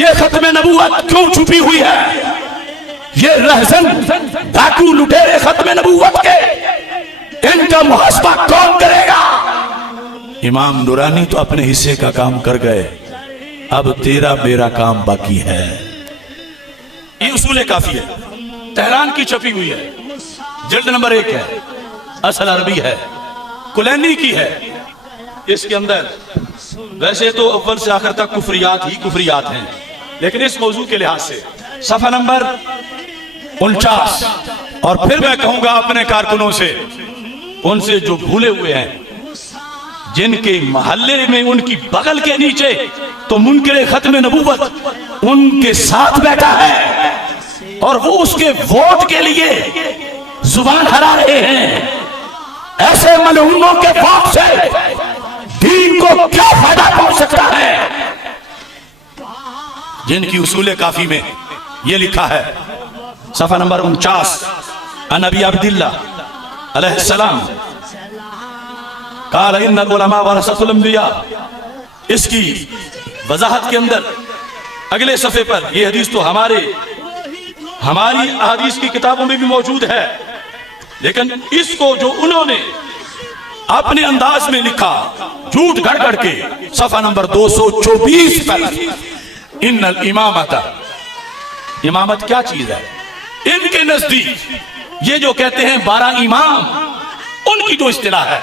یہ ختم نبوت کیوں چھپی ہوئی ہے؟ یہ رہزن ڈاکو لٹیرے ختم نبوت کے، ان کا محاسبہ کون کرے گا؟ امام نورانی تو اپنے حصے کا کام کر گئے، اب تیرا میرا کام باقی ہے۔ یہ اصول کافی ہے، تہران کی چھپی ہوئی ہے، جلد نمبر 1 ہے، اصل عربی ہے، کلینی کی ہے۔ اس کے اندر ویسے تو اول سے آخر تک کفریات ہی کفریات ہیں، لیکن اس موضوع کے لحاظ سے صفحہ نمبر 49، اور پھر میں کہوں گا اپنے کارکنوں سے، ان سے جو بھولے ہوئے ہیں، جن کے محلے میں ان کی بغل کے نیچے تو منکر ختم نبوت ان کے ساتھ بیٹھا ہے، اور وہ اس کے ووٹ کے لیے زبان ہرا رہے ہیں، ایسے ملعونوں کے ووٹ سے دین کو کیا فائدہ پہنچ سکتا ہے؟ جن کی اصول کافی میں یہ لکھا ہے، صفحہ نمبر 49، عن ابی عبداللہ علیہ السلام قال ان العلماء ورثۃ الانبیاء، اس کی وضاحت کے اندر اگلے صفحے پر یہ حدیث تو ہماری احادیث کی کتابوں میں بھی موجود ہے، لیکن اس کو جو انہوں نے اپنے انداز میں لکھا جھوٹ گھڑ گھڑ کے، صفحہ نمبر 224 پر، ان الامامت، امامت کیا چیز ہے؟ ان کے نزدیک یہ جو کہتے ہیں 12 امام، ان کی جو اصطلاح ہے،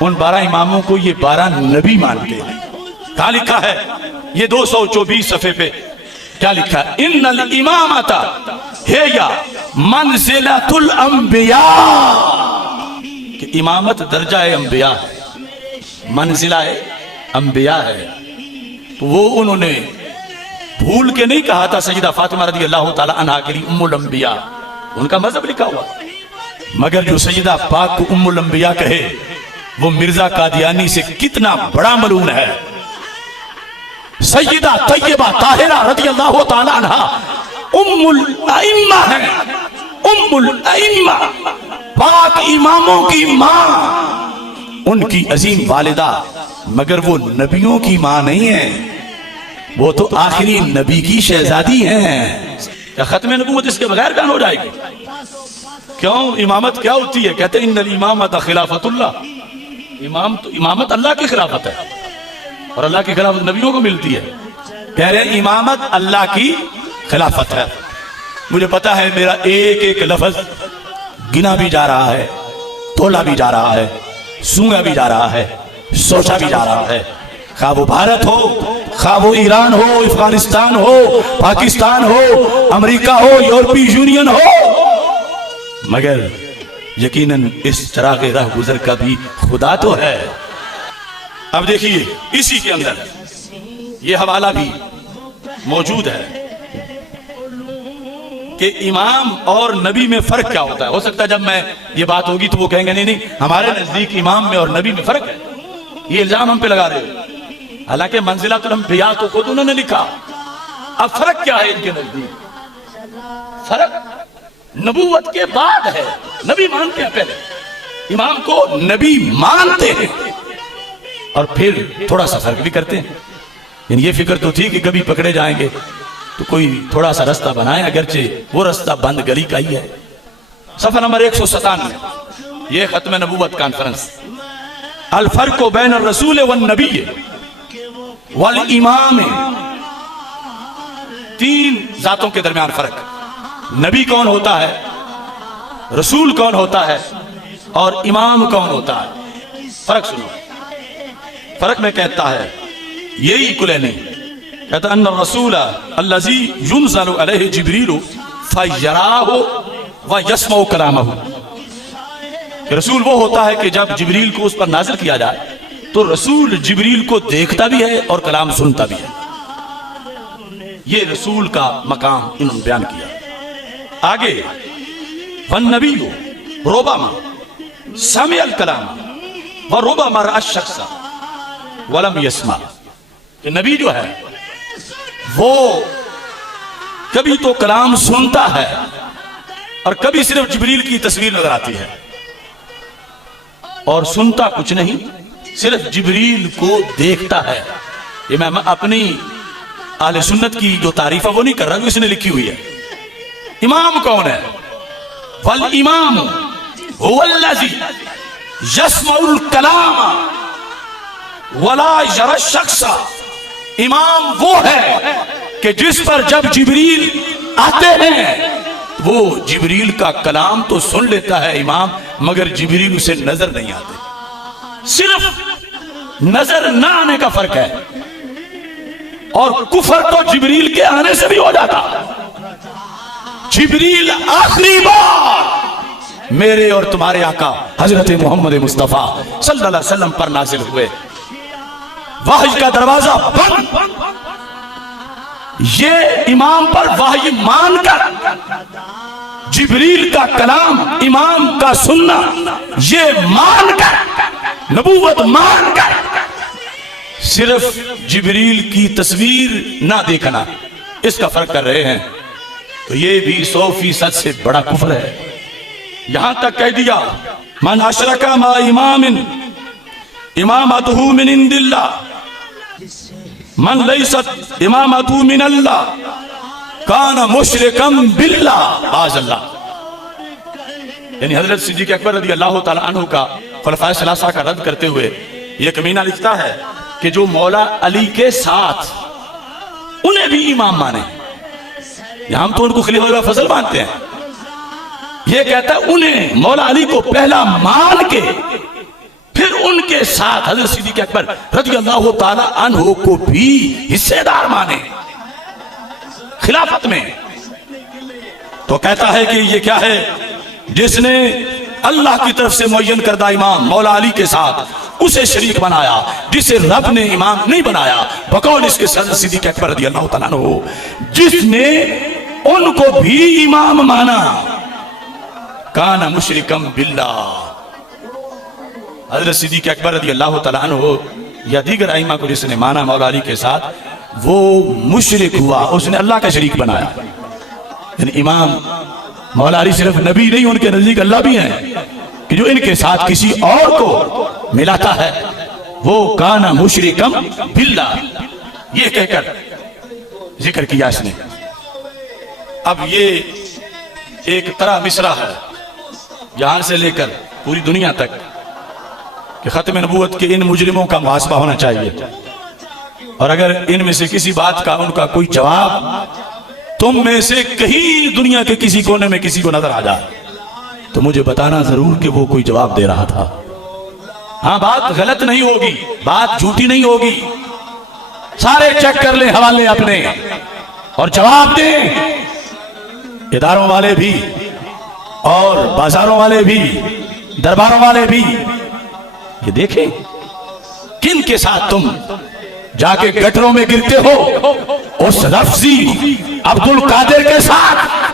ان 12 اماموں کو یہ 12 نبی مانتے ہیں۔ کہاں لکھا ہے؟ یہ 224 صفحے پہ کیا لکھا ہے؟ ان الامامت ہی منزلۃ الانبیاء، کہ امامت درجہ انبیاء ہے، منزلہ انبیاء ہے۔ تو وہ انہوں نے بھول کے نہیں کہا تھا سیدہ فاطمہ رضی اللہ تعالی عنہا کے لیے ام الانبیاء، ان کا مذہب لکھا ہوا، مگر جو سیدہ پاک کو ام الانبیاء کہے وہ مرزا قادیانی سے کتنا بڑا ملعون ہے۔ سیدہ طیبہ طاہرہ رضی اللہ تعالی عنہا ام الائمہ ہے، ام الائمہ، پاک اماموں کی ماں، ان کی عظیم والدہ، مگر وہ نبیوں کی ماں نہیں ہے، وہ تو آخری نبی کی شہزادی ہیں۔ کیا ختم نبوت اس کے بغیر بیان ہو جائے گی؟ کیوں امامت کیا ہوتی ہے؟ کہتے ہیں ان الامامت خلافت اللہ، امامت اللہ کی خلافت ہے، اور اللہ کی خلافت نبیوں کو ملتی ہے۔ کہہ رہے ہیں امامت اللہ کی خلافت ہے۔ مجھے پتا ہے میرا ایک ایک لفظ گنا بھی جا رہا ہے، تولا بھی جا رہا ہے، سونگا بھی جا رہا ہے، سوچا بھی جا رہا ہے، خواہ وہ بھارت ہو، خواہ وہ ایران ہو، افغانستان ہو، پاکستان ہو، امریکہ ہو، یورپی یونین ہو، مگر یقیناً اس چراغ راہ گزر کا بھی خدا تو ہے۔ اب دیکھیے اسی کے اندر یہ حوالہ بھی موجود ہے کہ امام اور نبی میں فرق کیا ہوتا ہے۔ ہو سکتا ہے جب میں یہ بات ہوگی تو وہ کہیں گے نہیں ہمارے نزدیک امام میں اور نبی میں فرق ہے، یہ الزام ہم پہ لگا رہے ہو، حالانکہ منزلۃ الانبیاء تو خود انہوں نے لکھا۔ اب فرق کیا ہے ان کے نزدیک؟ فرق نبوت کے بعد ہے، نبی مانتے ہیں پہلے، امام کو نبی مانتے ہیں، اور پھر تھوڑا سا فرق بھی کرتے ہیں۔ یعنی یہ فکر تو تھی کہ کبھی پکڑے جائیں گے تو کوئی تھوڑا سا رستہ بنائیں، اگرچہ وہ رستہ بند گلی کا ہی ہے۔ صفحہ نمبر 197، یہ ختم نبوت کانفرنس، الفرق بین الرسول والنبی والامام، 3 ذاتوں کے درمیان فرق۔ نبی کون ہوتا ہے، رسول کون ہوتا ہے، اور امام کون ہوتا ہے؟ فرق سنو، فرق میں کہتا ہے یہی کلینی کہتا ان الرسول الذی ينزل علیہ جبریل فیراہ ویسمع کلامہ، کہ رسول وہ ہوتا ہے کہ جب جبریل کو اس پر نازل کیا جائے تو رسول جبریل کو دیکھتا بھی ہے اور کلام سنتا بھی ہے۔ یہ رسول کا مقام انہوں نے بیان کیا۔ آگے والنبی ربما سمع الکلام وربما رأى الشخص ولم يسمع، کہ نبی جو ہے وہ کبھی تو کلام سنتا ہے اور کبھی صرف جبریل کی تصویر نظر آتی ہے، اور سنتا کچھ نہیں، صرف جبریل کو دیکھتا ہے۔ یہ میں اپنی اہل سنت کی جو تعریف ہے وہ نہیں کر رہا، جو اس نے لکھی ہوئی ہے. امام کون ہے؟ والامام هو الذي يسمع الكلام ولا يرى الشخص. امام وہ ہے کہ جس پر جب جبریل آتے ہیں وہ جبریل کا کلام تو سن لیتا ہے امام، مگر جبریل اسے نظر نہیں آتے. صرف نظر نہ آنے کا فرق ہے. اور کفر تو جبریل کے آنے سے بھی ہو جاتا. جبریل آخری بار میرے اور تمہارے آقا حضرت محمد مصطفیٰ صلی اللہ علیہ وسلم پر نازل ہوئے. وحی کا دروازہ بند. یہ امام پر وحی مان کر، جبریل کا کلام امام کا سننا، یہ مان کر، نبوت مان کر صرف جبریل کی تصویر نہ دیکھنا، اس کا فرق کر رہے ہیں. تو یہ بھی 100% سے بڑا کفر ہے. یہاں تک کہہ دیا من اشرک مع امام امامتہ من عند اللہ من لیست امامتہ من اللہ کان مشرکا باللہ. باز اللہ، یعنی حضرت صدیق اکبر رضی اللہ تعالی عنہ کا خلفائے ثلاثہ کا رد کرتے ہوئے یہ کمینہ لکھتا ہے کہ جو مولا علی کے ساتھ انہیں بھی امام مانے. یہاں ہم تو ان کو خلیفہ فضل مانتے ہیں. یہ کہتا ہے انہیں مولا علی کو پہلا مان کے پھر ان کے ساتھ حضرت صدیق اکبر رضی اللہ تعالی عنہ کو بھی حصے دار مانے خلافت میں. تو کہتا ہے کہ یہ کیا ہے؟ جس نے اللہ کی طرف سے معین کردہ امام مولا علی کے ساتھ اسے شریک بنایا، جسے رب نے امام نہیں بنایا، بقول اس کے حضرت صدیق اکبر رضی اللہ تعالیٰ عنہ جس نے ان کو بھی امام مانا کان مشرکم باللہ. حضرت صدیق اکبر رضی اللہ تعالیٰ عنہ یا دیگر ائمہ کو جس نے مانا مولا علی کے ساتھ، وہ مشرک ہوا، اس نے اللہ کا شریک بنایا. یعنی امام مولا علی صرف نبی نہیں، ان کے نزدیک اللہ بھی ہیں کہ جو ان کے ساتھ کسی اور کو ملاتا ہے وہ کان مشرکم باللہ. یہ کہہ کر ذکر کیا اس نے. اب یہ ایک طرح مصرع ہے یہاں سے لے کر پوری دنیا تک کہ ختم نبوت کے ان مجرموں کا محاسبہ ہونا چاہیے، اور اگر ان میں سے کسی بات کا ان کا کوئی جواب تم میں سے کہیں دنیا کے کسی کونے میں کسی کو نظر آ جائے تو مجھے بتانا ضرور کہ وہ کوئی جواب دے رہا تھا. ہاں بات غلط نہیں ہوگی، بات جھوٹی نہیں ہوگی، سارے چیک کر لیں حوالے اپنے اور جواب دیں. اداروں والے بھی اور بازاروں والے بھی درباروں والے بھی یہ دیکھیں کن کے ساتھ تم جا کے گٹروں میں گرتے ہو. اس لفظی عبد القادر کے ساتھ